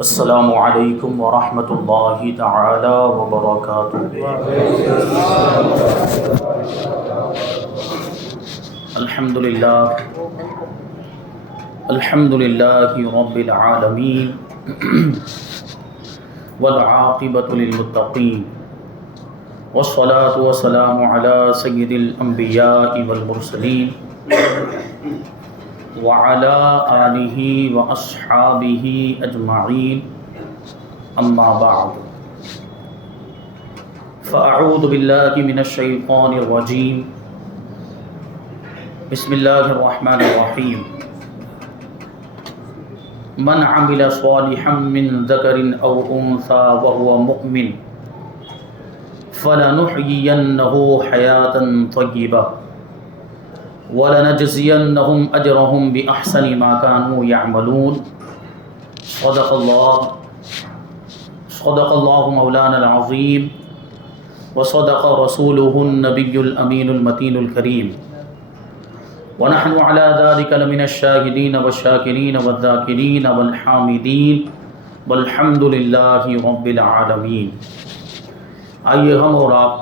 السلام علیکم ورحمۃ اللہ تعالی وبرکاتہ۔ الحمد للہ رب العالمین والعاقبۃ للمتقین والصلاة والسلام علی سید الانبیاء والمرسلین وعلى آلہ واصحابہ اجمعین، اما بعد فاعوذ باللہ من الشیطان الرجیم، بسم اللہ الرحمن الرحیم۔ من عمل صالحا من ذکر او انثى وهو مؤمن فلنحیینہ حیاة طیبہ وَلَنَجْزِيَنَّهُمْ أَجْرَهُمْ بِأَحْسَنِ مَا كَانُوا يَعْمَلُونَ۔ صدق اللہ مولانا العظیم وصدق رسولہ النبی الامین المتین الکریم، ونحن على ذلك لمن الشاہدین والشاکرین والذاکرین والحامدین والحمد للہ رب العالمین۔ آئیے ہم اور آپ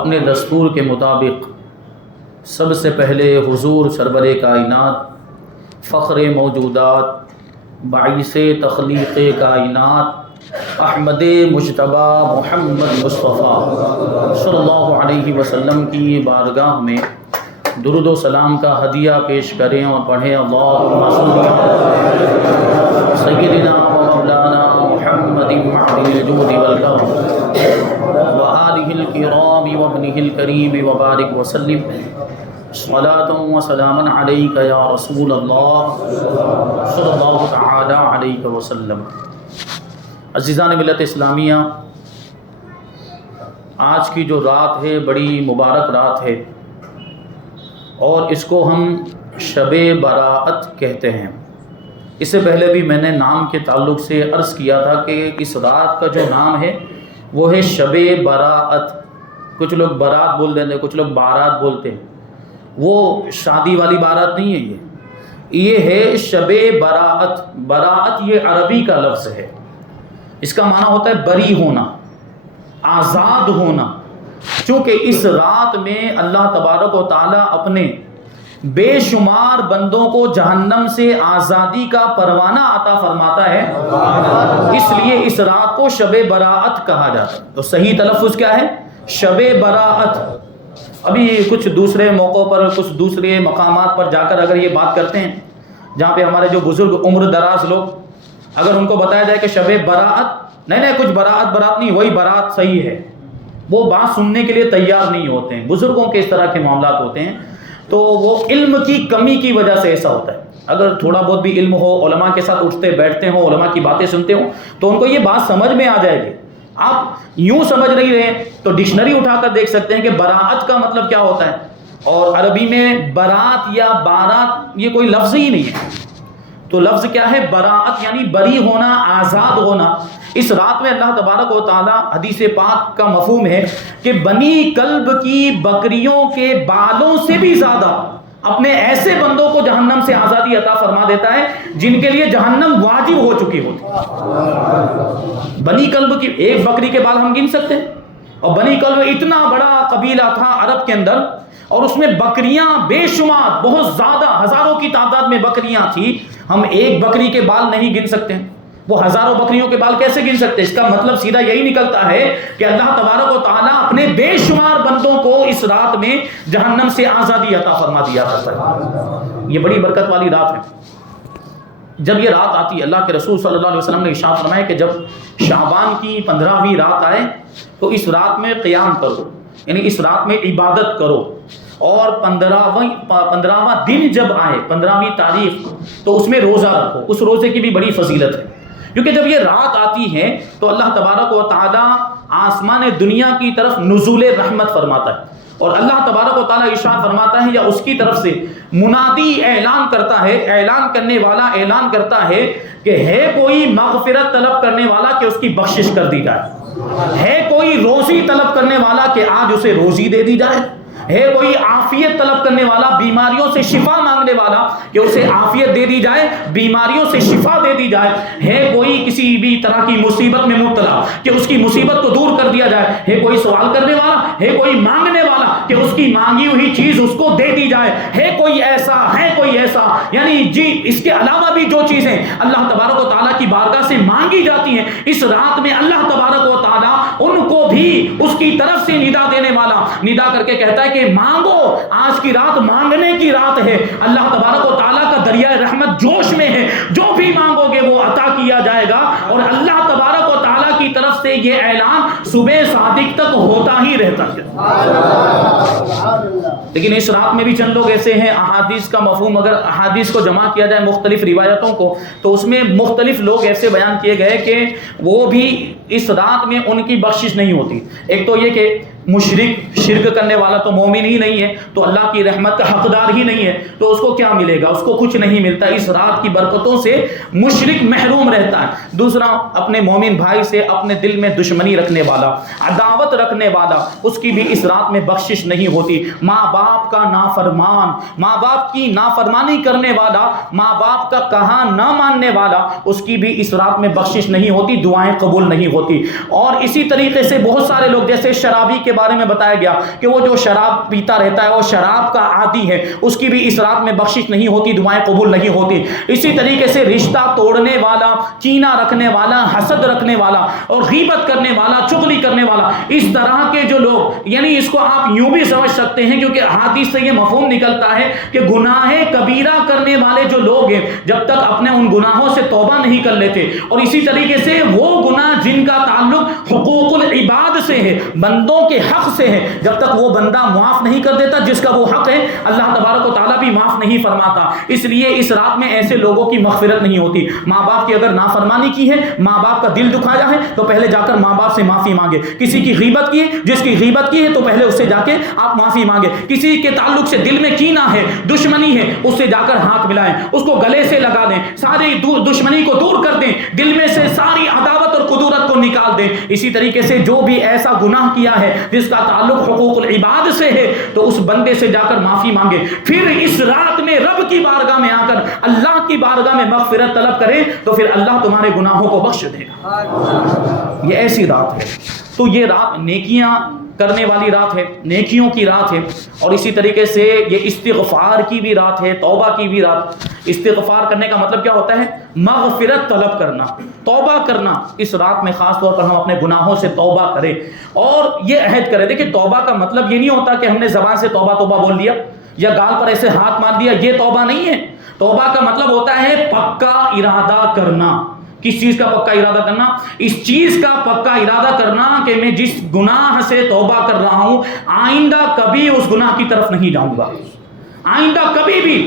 اپنے دستور کے مطابق سب سے پہلے حضور سرور کائنات، فخر موجودات، باعث تخلیق کائنات، احمد مجتبی محمد مصطفیٰ صلی اللہ علیہ وسلم کی بارگاہ میں درود و سلام کا ہدیہ پیش کریں اور پڑھیں اللہم صل علی سیدنا و مولانا محمد معدن الجود والکرم وآلہ الکرام وابنہ الکریم وبارک وسلم صلاۃ و سلام علیک یا رسول اللہ صلی اللہ تعالی علیہ وسلم۔ عزیزان ملت اسلامیہ، آج کی جو رات ہے بڑی مبارک رات ہے اور اس کو ہم شب براءت کہتے ہیں۔ اس سے پہلے بھی میں نے نام کے تعلق سے عرض کیا تھا کہ اس رات کا جو نام ہے وہ ہے شب براءت۔ کچھ لوگ برات بول دیتے ہیں، کچھ لوگ بارات بولتے ہیں، وہ شادی والی بارات نہیں ہے، یہ ہے شب براءت۔ براءت یہ عربی کا لفظ ہے، اس کا معنی ہوتا ہے بری ہونا، آزاد ہونا۔ چونکہ اس رات میں اللہ تبارک و تعالیٰ اپنے بے شمار بندوں کو جہنم سے آزادی کا پروانہ عطا فرماتا ہے، اس لیے اس رات کو شب براءت کہا جاتا ہے۔ تو صحیح تلفظ کیا ہے؟ شب براءت۔ ابھی کچھ دوسرے موقعوں پر، کچھ دوسرے مقامات پر جا کر اگر یہ بات کرتے ہیں، جہاں پہ ہمارے جو بزرگ عمر دراز لوگ، اگر ان کو بتایا جائے کہ شب براءت، نہیں کچھ برات نہیں، وہی برات صحیح ہے، وہ بات سننے کے لیے تیار نہیں ہوتے ہیں۔ بزرگوں کے اس طرح کے معاملات ہوتے ہیں تو وہ علم کی کمی کی وجہ سے ایسا ہوتا ہے۔ اگر تھوڑا بہت بھی علم ہو، علماء کے ساتھ اٹھتے بیٹھتے ہوں، علماء کی باتیں سنتے ہوں، تو ان کو یہ بات سمجھ میں آ جائے گی۔ آپ یوں سمجھ نہیں رہے تو ڈکشنری اٹھا کر دیکھ سکتے ہیں کہ براءت کا مطلب کیا ہوتا ہے، اور عربی میں برات یا بارات یہ کوئی لفظ ہی نہیں ہے۔ تو لفظ کیا ہے؟ براءت، یعنی بری ہونا، آزاد ہونا۔ اس رات میں اللہ تبارک و تعالی، حدیث پاک کا مفہوم ہے کہ بنی کلب کی بکریوں کے بالوں سے بھی زیادہ اپنے ایسے بندوں کو جہنم سے آزادی عطا فرما دیتا ہے جن کے لیے جہنم واجب ہو چکی ہوتی۔ بنی کلب کی ایک بکری کے بال ہم گن سکتے ہیں، اور بنی کلب اتنا بڑا قبیلہ تھا عرب کے اندر، اور اس میں بکریاں بے شمار، بہت زیادہ، ہزاروں کی تعداد میں بکریاں تھیں۔ ہم ایک بکری کے بال نہیں گن سکتے، وہ ہزاروں بکریوں کے بال کیسے گن سکتے؟ اس کا مطلب سیدھا یہی نکلتا ہے کہ اللہ تبارک و تعالیٰ اپنے بے شمار بندوں کو اس رات میں جہنم سے آزادی عطا فرما دیا کرتا ہے۔ یہ بڑی برکت والی رات ہے۔ جب یہ رات آتی ہے، اللہ کے رسول صلی اللہ علیہ وسلم نے ارشاد فرمایا کہ جب شعبان کی 15ویں رات آئے تو اس رات میں قیام کرو، یعنی اس رات میں عبادت کرو، اور 15واں دن جب آئے، 15ویں تاریخ، تو اس میں روزہ رکھو۔ اس روزے کی بھی بڑی فضیلت ہے، کیونکہ جب یہ رات آتی ہے تو اللہ تبارک و تعالیٰ آسمان دنیا کی طرف نزول رحمت فرماتا ہے، اور اللہ تبارک و تعالیٰ ارشاد فرماتا ہے یا اس کی طرف سے منادی اعلان کرتا ہے، اعلان کرنے والا اعلان کرتا ہے کہ ہے کوئی مغفرت طلب کرنے والا کہ اس کی بخشش کر دی جائے، ہے کوئی روزی طلب کرنے والا کہ آج اسے روزی دے دی جائے، ہے کوئی عافیت طلب کرنے والا, بیماریوں سے شفا مانگنے والا کہ اسے عافیت دے دی جائے, بیماریوں سے شفا دے دی جائے. ہے کوئی کسی بھی طرح کی مصیبت میں مبتلا کہ اس کی مصیبت کو دور کر دیا جائے. ہے کوئی سوال کرنے والا, ہے کوئی مانگنے والا کہ اس کی مانگی ہوئی چیز اس کو دے دی جائے. ہے کوئی ایسا یعنی جی اس کے علاوہ بھی جو چیزیں اللہ تبارک و تعالیٰ کی بارگاہ سے مانگی جاتی ہیں, اس رات میں اللہ تبارک و تعالیٰ ان کو بھی اس کی طرف سے ندا دینے والا, ندا کر کے کہتا ہے کہ مانگو, آج کی رات مانگنے کی رات ہے. اللہ تبارک و تعالیٰ کا دریائے رحمت جوش میں ہے, جو بھی مانگو گے وہ عطا کیا جائے گا. اور اللہ تبارک و تعالیٰ کی طرف سے یہ اعلان صبح صادق تک ہوتا ہی رہتا ہے. لیکن اس رات میں بھی چند لوگ ایسے ہیں, احادیث کا مفہوم اگر احادیث کو جمع کیا جائے مختلف روایتوں کو, تو اس میں مختلف لوگ ایسے بیان کیے گئے کہ وہ بھی اس رات میں ان کی بخشش نہیں ہوتی. ایک تو یہ کہ مشرک, شرک کرنے والا تو مومن ہی نہیں ہے, تو اللہ کی رحمت کا حقدار ہی نہیں ہے, تو اس کو کیا ملے گا؟ اس کو کچھ نہیں ملتا. اس رات کی برکتوں سے مشرک محروم رہتا ہے. دوسرا, اپنے مومن بھائی سے اپنے دل میں دشمنی رکھنے والا, عداوت رکھنے والا, اس کی بھی اس رات میں بخشش نہیں ہوتی. ماں باپ کا نافرمان, ماں باپ کی نافرمانی کرنے والا, ماں باپ کا کہا نہ ماننے والا, اس کی بھی اس رات میں بخشش نہیں ہوتی, دعائیں قبول نہیں ہوتی. اور اسی طریقے سے بہت سارے لوگ, جیسے شرابی کے بارے میں بتایا گیا کہ وہ جو شراب پیتا رہتا ہے, وہ شراب کا عادی ہے, اس کی بھی اس رات میں بخشش نہیں ہوتی, دعائیں قبول نہیں ہوتی. اسی طریقے سے رشتہ توڑنے والا, کینہ رکھنے والا, حسد رکھنے والا اور غیبت کرنے والا, چغلی کرنے والا, اس طرح کے جو لوگ, یعنی اس کو آپ یوں بھی سمجھ سکتے ہیں کیونکہ حدیث سے یہ مفہوم نکلتا ہے کہ گناہ کبیرہ کرنے والے جو لوگ ہیں, جب تک اپنے ان گناہوں سے توبہ نہیں کر لیتے, اور اسی طریقے سے وہ گناہ جن کا تعلق حقوق العباد سے ہے, بندوں کے حق سے ہے, جب تک وہ بندہ معاف نہیں کر دیتا جس کا وہ حق ہے, اللہ تبارک و تعالیٰ بھی معاف نہیں فرماتا. اس لیے اس رات میں ایسے لوگوں کی مغفرت نہیں ہوتی. ماں باپ کی اگر نافرمانی کی ہے, ماں باپ کا دل دکھایا ہے, تو پہلے جا کر ماں باپ سے معافی مانگے. کسی کی غیبت کی ہے, جس کی غیبت کی ہے, تو پہلے اس سے جا کے آپ معافی مانگے. کسی کے تعلق سے دل میں کینہ ہے, دشمنی ہے, اس سے جا کر ہاتھ ملائیں, اس کو گلے سے لگا دیں, ساری دشمنی کو دور کر دیں, دل میں سے ساری عداوت اور قدورت کو نکال دیں. اسی طریقے سے جو بھی ایسا گناہ کیا ہے جس کا تعلق حقوق العباد سے ہے, تو اس بندے سے جا کر معافی مانگے. پھر اس رات میں رب کی بارگاہ میں آ کر اللہ کی بارگاہ میں مغفرت طلب کریں, تو پھر اللہ تمہارے گناہوں کو بخش دے گا. یہ ایسی رات ہے. تو یہ رات نیکیاں کرنے والی رات ہے, نیکیوں کی رات ہے. اور اسی طریقے سے یہ استغفار کی بھی رات ہے, توبہ کی بھی رات. استغفار کرنے کا مطلب کیا ہوتا ہے؟ مغفرت طلب کرنا, توبہ کرنا. اس رات میں خاص طور پر ہم اپنے گناہوں سے توبہ کریں اور یہ عہد کریں. دیکھیں, توبہ کا مطلب یہ نہیں ہوتا کہ ہم نے زبان سے توبہ توبہ بول لیا یا گال پر ایسے ہاتھ مار دیا, یہ توبہ نہیں ہے. توبہ کا مطلب ہوتا ہے پکا ارادہ کرنا. کس چیز کا پکا ارادہ کرنا؟ اس چیز کا پکا ارادہ کرنا کہ میں جس گناہ سے توبہ کر رہا ہوں, آئندہ کبھی اس گناہ کی طرف نہیں جاؤں گا, آئندہ کبھی بھی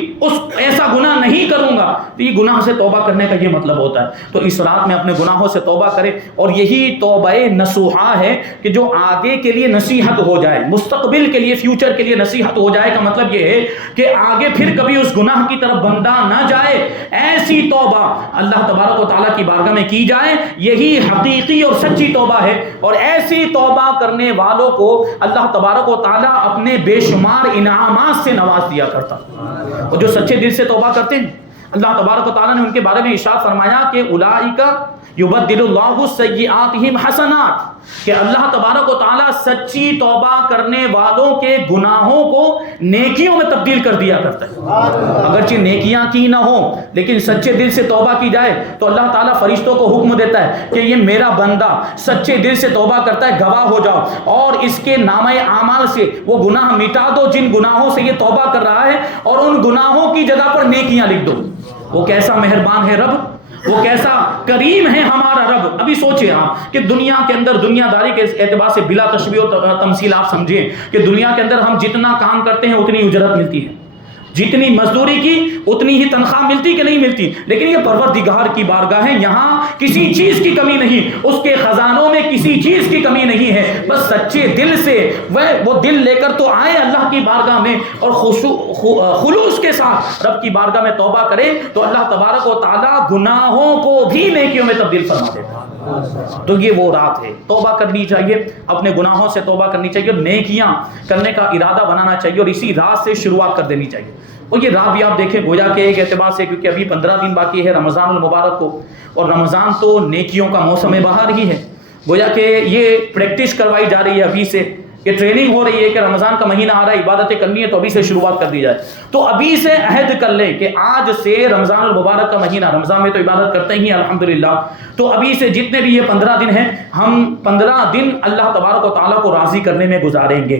ایسا گناہ نہیں کروں گا. تو یہ گناہ سے توبہ کرنے کا یہ مطلب ہوتا ہے. تو اس رات میں اپنے گناہوں سے توبہ کرے, اور یہی توبہ نصوحہ ہے کہ جو آگے کے لیے نصیحت ہو جائے, مستقبل کے لیے, فیوچر کے لیے نصیحت ہو جائے. کا مطلب یہ ہے کہ آگے پھر کبھی اس گناہ کی طرف بندہ نہ جائے. ایسی توبہ اللہ تبارک و تعالیٰ کی بارگاہ میں کی جائے, یہی حقیقی اور سچی توبہ ہے. اور ایسی توبہ کرنے والوں کو اللہ تبارک و تعالیٰ اپنے بے شمار انعامات سے نواز دیا کرتا. اور جو سچے دل سے توبہ کرتے ہیں, اللہ تبارک و تعالیٰ نے ان کے بارے میں ارشاد فرمایا کہ اولئک یبدل اللہ سیئاتہم حسنات, کہ اللہ تبارک و تعالیٰ سچی توبہ کرنے والوں کے گناہوں کو نیکیوں میں تبدیل کر دیا کرتا ہے. اگرچہ نیکیاں کی نہ ہوں لیکن سچے دل سے توبہ کی جائے تو اللہ تعالیٰ فرشتوں کو حکم دیتا ہے کہ یہ میرا بندہ سچے دل سے توبہ کرتا ہے, گواہ ہو جاؤ اور اس کے نامہ اعمال سے وہ گناہ مٹا دو جن گناہوں سے یہ توبہ کر رہا ہے, اور ان گناہوں کی جگہ پر نیکیاں لکھ دو. وہ کیسا مہربان ہے رب, وہ کیسا کریم ہے ہمارا رب. ابھی سوچیں آپ کہ دنیا کے اندر, دنیا داری کے اعتبار سے بلا تشبیہ و تمثیل آپ سمجھیں کہ دنیا کے اندر ہم جتنا کام کرتے ہیں اتنی اجرت ملتی ہے. جتنی مزدوری کی اتنی ہی تنخواہ ملتی کہ نہیں ملتی، لیکن یہ پروردگار کی بارگاہ ہے، یہاں کسی چیز کی کمی نہیں، اس کے خزانوں میں کسی چیز کی کمی نہیں ہے، بس سچے دل سے وہ دل لے کر تو آئے اللہ کی بارگاہ میں، اور خلوص کے ساتھ رب کی بارگاہ میں توبہ کرے تو اللہ تبارک و تعالی گناہوں کو بھی نیکیوں میں تبدیل فرما دیتا ہے۔ تو یہ وہ رات ہے، توبہ کرنی چاہیے، اپنے گناہوں سے توبہ کرنی چاہیے، اور نیکیاں کرنے کا ارادہ بنانا چاہیے، اور اسی رات سے شروعات کر دینی چاہیے۔ اور یہ رات بھی آپ دیکھیں گویا کہ ایک اعتبار سے، کیونکہ ابھی 15 دن باقی ہے رمضان المبارک کو، اور رمضان تو نیکیوں کا موسم بہار ہی ہے، گویا کہ یہ پریکٹس کروائی جا رہی ہے ابھی سے، یہ ٹریننگ ہو رہی ہے کہ رمضان کا مہینہ آ رہا ہے، عبادتیں کرنی ہے تو ابھی سے شروعات کر دی جائے۔ تو ابھی سے عہد کر لیں کہ آج سے رمضان المبارک کا مہینہ، رمضان میں تو عبادت کرتے ہی ہیں الحمدللہ، تو ابھی سے جتنے بھی یہ 15 دن ہیں، ہم 15 دن اللہ تبارک و تعالیٰ کو راضی کرنے میں گزاریں گے،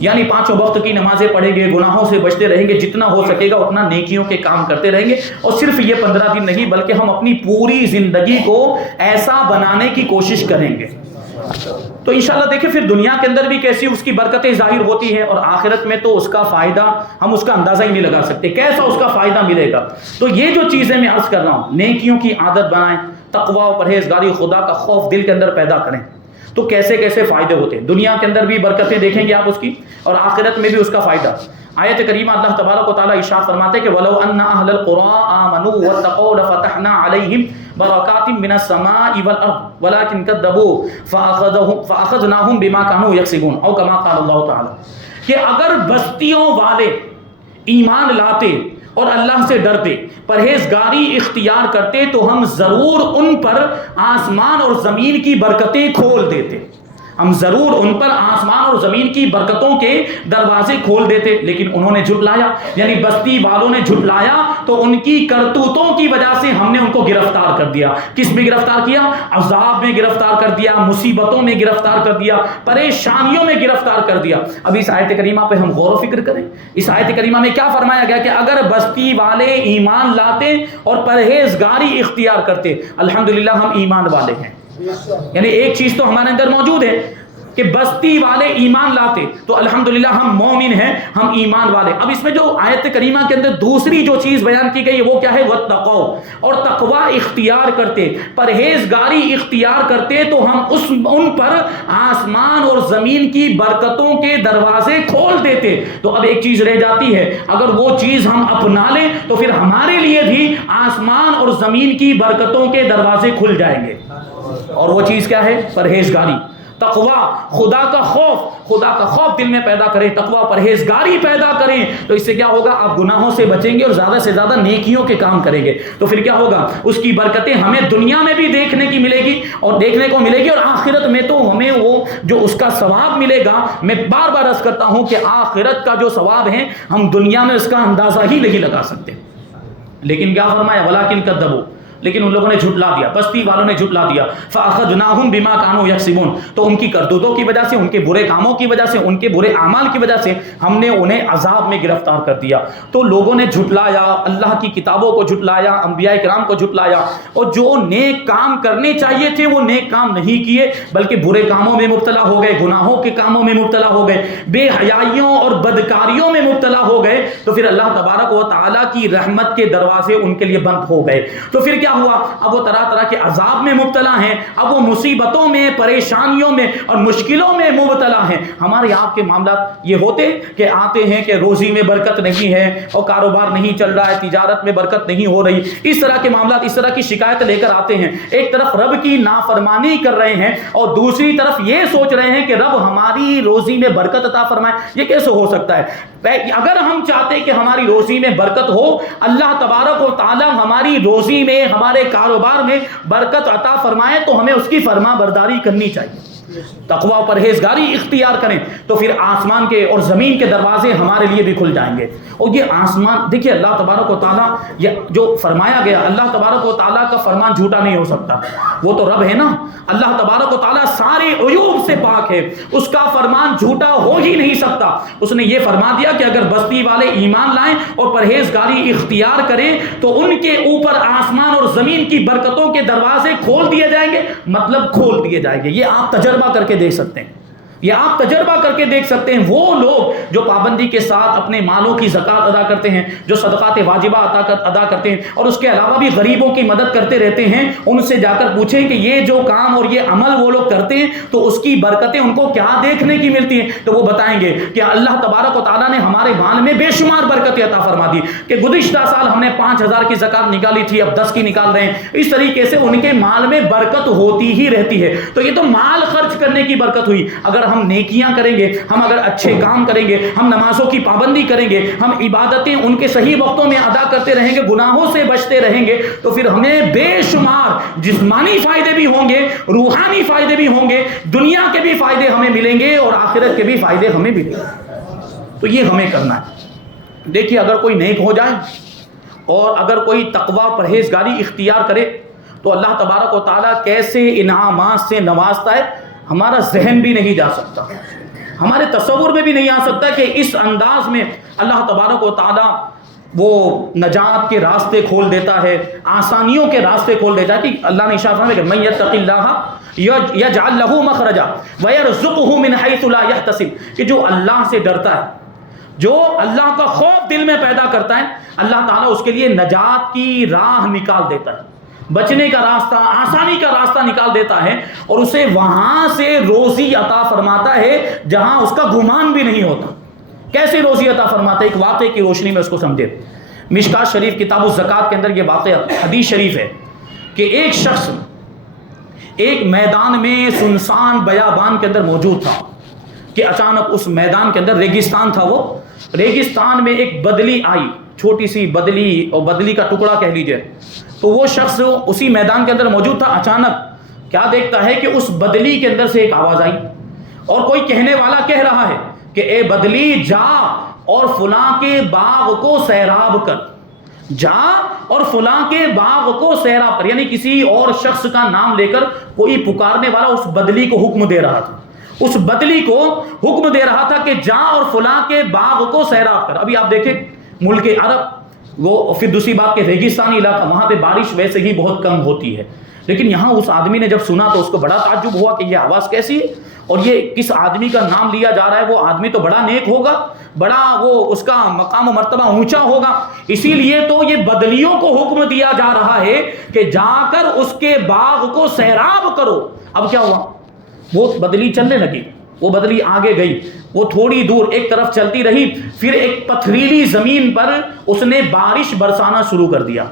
یعنی 5 وقت کی نمازیں پڑھیں گے، گناہوں سے بچتے رہیں گے، جتنا ہو سکے گا اتنا نیکیوں کے کام کرتے رہیں گے، اور صرف یہ 15 دن نہیں بلکہ ہم اپنی پوری زندگی کو ایسا بنانے کی کوشش کریں گے۔ تو انشاءاللہ دیکھیں پھر دنیا کے اندر بھی کیسی اس کی برکتیں ظاہر ہوتی ہیں، اور آخرت میں تو اس کا فائدہ ہم اس کا اندازہ ہی نہیں لگا سکتے، کیسا اس کا فائدہ ملے گا۔ تو یہ جو چیزیں میں عرض کر رہا ہوں، نیکیوں کی عادت بنائیں، تقویٰ و پرہیزگاری، خدا کا خوف دل کے اندر پیدا کریں، تو کیسے کیسے فائدے ہوتے ہیں، دنیا کے اندر بھی برکتیں دیکھیں گے آپ اس کی، اور آخرت میں بھی اس کا فائدہ۔ آیت کریمہ اللہ تبارک و تعالیٰ ارشاد فرماتے کہ وَلَوْ أَنَّ أَهْلَ الْقُرَىٰ آمَنُوا وَاتَّقَوْا لَفَتَحْنَا عَلَيْهِمْ بَرَكَاتٍ مِّنَ السَّمَاءِ وَالْأَرْضِ وَلَٰكِنْ كَذَّبُوا فَأَخَذْنَاهُمْ بِمَا كَانُوا يَكْسِبُونَ أو كما قال اللہ تعالیٰ، کہ اگر بستیوں والے ایمان لاتے اور اللہ سے ڈرتے، پرہیزگاری اختیار کرتے، تو ہم ضرور ان پر آسمان اور زمین کی برکتیں کھول دیتے، ہم ضرور ان پر آسمان اور زمین کی برکتوں کے دروازے کھول دیتے، لیکن انہوں نے جھٹلایا، یعنی بستی والوں نے جھٹلایا، تو ان کی کرتوتوں کی وجہ سے ہم نے ان کو گرفتار کر دیا۔ کس میں گرفتار کیا؟ عذاب میں گرفتار کر دیا، مصیبتوں میں گرفتار کر دیا، پریشانیوں میں گرفتار کر دیا۔ اب اس آیت کریمہ پہ ہم غور و فکر کریں، اس آیت کریمہ میں کیا فرمایا گیا کہ اگر بستی والے ایمان لاتے اور پرہیزگاری اختیار کرتے، الحمدللہ ہم ایمان والے ہیں، یعنی ایک چیز تو ہمارے اندر موجود ہے کہ بستی والے ایمان لاتے، تو الحمدللہ ہم مومن ہیں، ہم ایمان والے۔ اب اس میں جو آیت کریمہ کے اندر دوسری جو چیز بیان کی گئی ہے وہ کیا ہے؟ وَاتَّقَوْا، اور تقویٰ اختیار کرتے، پرہیزگاری اختیار کرتے، تو ہم ان پر آسمان اور زمین کی برکتوں کے دروازے کھول دیتے۔ تو اب ایک چیز رہ جاتی ہے، اگر وہ چیز ہم اپنا لیں تو پھر ہمارے لیے بھی آسمان اور زمین کی برکتوں کے دروازے کھل جائیں گے، اور وہ چیز کیا ہے؟ پرہیزگاری، تقویٰ، خدا کا خوف دل میں پیدا کریں، تقویٰ پرہیزگاری پیدا کریں، تو اس سے کیا ہوگا؟ آپ گناہوں سے بچیں گے اور زیادہ سے زیادہ نیکیوں کے کام کریں گے، تو پھر کیا ہوگا؟ اس کی برکتیں ہمیں دنیا میں بھی دیکھنے کی ملے گی، اور دیکھنے کو ملے گی، اور آخرت میں تو ہمیں وہ جو اس کا ثواب ملے گا، میں بار بار عرض کرتا ہوں کہ آخرت کا جو ثواب ہے ہم دنیا میں اس کا اندازہ ہی نہیں لگا سکتے۔ لیکن کیا فرمایا؟ وَلَٰكِنْ كَذَّبُوا، لیکن ان لوگوں نے جھٹلا دیا، بستی والوں نے جھٹلا دیا۔ فَأَخَذْنَاهُمْ بِمَا كَانُوا يَكْسِبُونَ، تو ان کی کرتوتوں کی وجہ سے، ان کے برے کاموں کی وجہ سے، ان کے برے اعمال کی وجہ سے ہم نے انہیں عذاب میں گرفتار کر دیا۔ تو لوگوں نے جھٹلایا، اللہ کی کتابوں کو جھٹلایا، انبیاء کرام کو جھٹلایا، اور جو نیک کام کرنے چاہیے تھے وہ نیک کام نہیں کیے، بلکہ برے کاموں میں مبتلا ہو گئے، گناہوں کے کاموں میں مبتلا ہو گئے، بے حیائیوں اور بدکاریوں میں مبتلا ہو گئے، تو پھر اللہ تبارک و تعالیٰ کی رحمت کے دروازے ان کے لیے بند ہو گئے۔ تو پھر کیا ہوا؟ اب وہ طرح طرح کے عذاب میں مبتلا ہیں، اب وہ مصیبتوں میں، پریشانیوں میں اور مشکلوں میں مبتلا ہیں۔ ہمارے آپ کے معاملات یہ ہوتے کہ آتے ہیں کہ روزی میں برکت نہیں ہے، اور کاروبار نہیں چل رہا ہے، تجارت میں برکت نہیں ہو رہی، اس طرح کے معاملات، اس طرح کی شکایت لے کر آتے ہیں۔ ایک طرف رب کی نافرمانی کر رہے ہیں، اور دوسری طرف یہ سوچ رہے ہیں کہ رب ہماری روزی میں برکت عطا فرمائے۔ یہ کیسے ہو سکتا ہے؟ اگر ہم چاہتے کہ ہماری روزی میں برکت ہو، اللہ تبارک و تعالی ہماری روزی میں، ہمارے کاروبار میں برکت عطا فرمائے، تو ہمیں اس کی فرما برداری کرنی چاہیے، تقویٰ و پرہیزگاری اختیار کریں، تو پھر آسمان کے اور زمین کے دروازے ہمارے لیے بھی کھل جائیں گے۔ اور یہ آسمان دیکھیے، اللہ تبارک و تعالیٰ یہ جو فرمایا گیا، اللہ تبارک و تعالیٰ کا فرمان جھوٹا نہیں ہو سکتا، وہ تو رب ہے نا۔ اللہ تبارک و تعالیٰ سارے عیوب سے پاک ہے، اس کا فرمان جھوٹا ہو ہی نہیں سکتا۔ اس نے یہ فرما دیا کہ اگر بستی والے ایمان لائیں اور پرہیزگاری اختیار کریں تو ان کے اوپر آسمان اور زمین کی برکتوں کے دروازے کھول دیے جائیں گے، مطلب کھول دیے جائیں گے۔ یہ آپ تجربہ کر کے دیکھ سکتے ہیں، یہ آپ تجربہ کر کے دیکھ سکتے ہیں. وہ لوگ جو پابندی کے ساتھ اپنے مالوں کی زکوٰۃ ادا کرتے ہیں, جو صدقات واجبہ ادا کرتے ہیں, اور اس کے علاوہ بھی غریبوں کی مدد کرتے رہتے ہیں, ان سے جا کر پوچھیں کہ یہ جو کام اور یہ عمل وہ لوگ کرتے ہیں تو اس کی برکتیں ان کو کیا دیکھنے کی ملتی ہیں, تو وہ بتائیں گے کہ اللہ تبارک و تعالیٰ نے ہمارے مال میں بے شمار برکتیں عطا فرما دی, کہ گزشتہ سال ہم نے 5,000 کی زکوٰۃ نکالی تھی, اب 10 کی نکال رہے ہیں. اس طریقے سے ان کے مال میں برکت ہوتی ہی رہتی ہے. تو یہ تو مال خرچ کرنے کی برکت ہوئی. اگر ہم نیکیاں کریں گے, ہم اگر اچھے کام کریں گے, ہم نمازوں کی پابندی کریں گے, ہم عبادتیں ان کے صحیح وقتوں میں ادا کرتے رہیں گے, گناہوں سے بچتے رہیں گے, تو پھر ہمیں بے شمار جسمانی فائدے بھی ہوں گے, روحانی فائدے بھی ہوں گے, دنیا کے بھی فائدے ہمیں ملیں گے اور آخرت کے بھی فائدے ہمیں ملیں گے. تو یہ ہمیں کرنا ہے. دیکھیے, اگر کوئی نیک ہو جائے اور اگر کوئی تقوی پرہیزگاری اختیار کرے تو اللہ تبارک و تعالیٰ کیسے انعامات سے نوازتا ہے ہمارا ذہن بھی نہیں جا سکتا, ہمارے تصور میں بھی نہیں آ سکتا کہ اس انداز میں اللہ تبارک و تعالیٰ وہ نجات کے راستے کھول دیتا ہے, آسانیوں کے راستے کھول دیتا ہے. کہ اللہ نے ارشاد فرمایا کہ من یتق اللہ یجعل لہ مخرجا ویرزقہ من حیث لا یحتسب, کہ جو اللہ سے ڈرتا ہے, جو اللہ کا خوف دل میں پیدا کرتا ہے, اللہ تعالیٰ اس کے لیے نجات کی راہ نکال دیتا ہے, بچنے کا راستہ, آسانی کا راستہ نکال دیتا ہے, اور اسے وہاں سے روزی عطا فرماتا ہے جہاں اس کا گمان بھی نہیں ہوتا. کیسے روزی عطا فرماتا ہے؟ ایک واقعے کی روشنی میں اس کو سمجھے. مشکات شریف کتاب الزکوٰۃ کے اندر یہ واقعہ حدیث شریف ہے کہ ایک شخص ایک میدان میں سنسان بیابان کے اندر موجود تھا, کہ اچانک اس میدان کے اندر ریگستان تھا, وہ ریگستان میں ایک بدلی آئی, چھوٹی سی بدلی, اور بدلی کا ٹکڑا کہہ لیجئے. تو وہ شخص اسی میدان کے اندر موجود تھا. اچانک کیا دیکھتا ہے کہ اس بدلی کے اندر سے ایک آواز آئی, اور کوئی کہنے والا کہہ رہا ہے کہ اے بدلی, جا اور فلاں کے باغ کو سیراب کر, جا اور فلاں کے باغ کو سیراب کر. یعنی کسی اور شخص کا نام لے کر کوئی پکارنے والا اس بدلی کو حکم دے رہا تھا, اس بدلی کو حکم دے رہا تھا کہ جا اور فلاں کے باغ کو سیراب کر. ابھی آپ دیکھیں ملک عرب, وہ پھر دوسری بات کہ ریگستانی علاقہ, وہاں پہ بارش ویسے ہی بہت کم ہوتی ہے, لیکن یہاں اس آدمی نے جب سنا تو اس کو بڑا تعجب ہوا کہ یہ آواز کیسی ہے, اور یہ کس آدمی کا نام لیا جا رہا ہے. وہ آدمی تو بڑا نیک ہوگا, بڑا وہ اس کا مقام و مرتبہ اونچا ہوگا, اسی لیے تو یہ بدلیوں کو حکم دیا جا رہا ہے کہ جا کر اس کے باغ کو سیراب کرو. اب کیا ہوا, وہ بدلی چلنے لگی, وہ بدلی آگے گئی, وہ تھوڑی دور ایک طرف چلتی رہی, پھر ایک پتھریلی زمین پر اس نے بارش برسانا شروع کر دیا.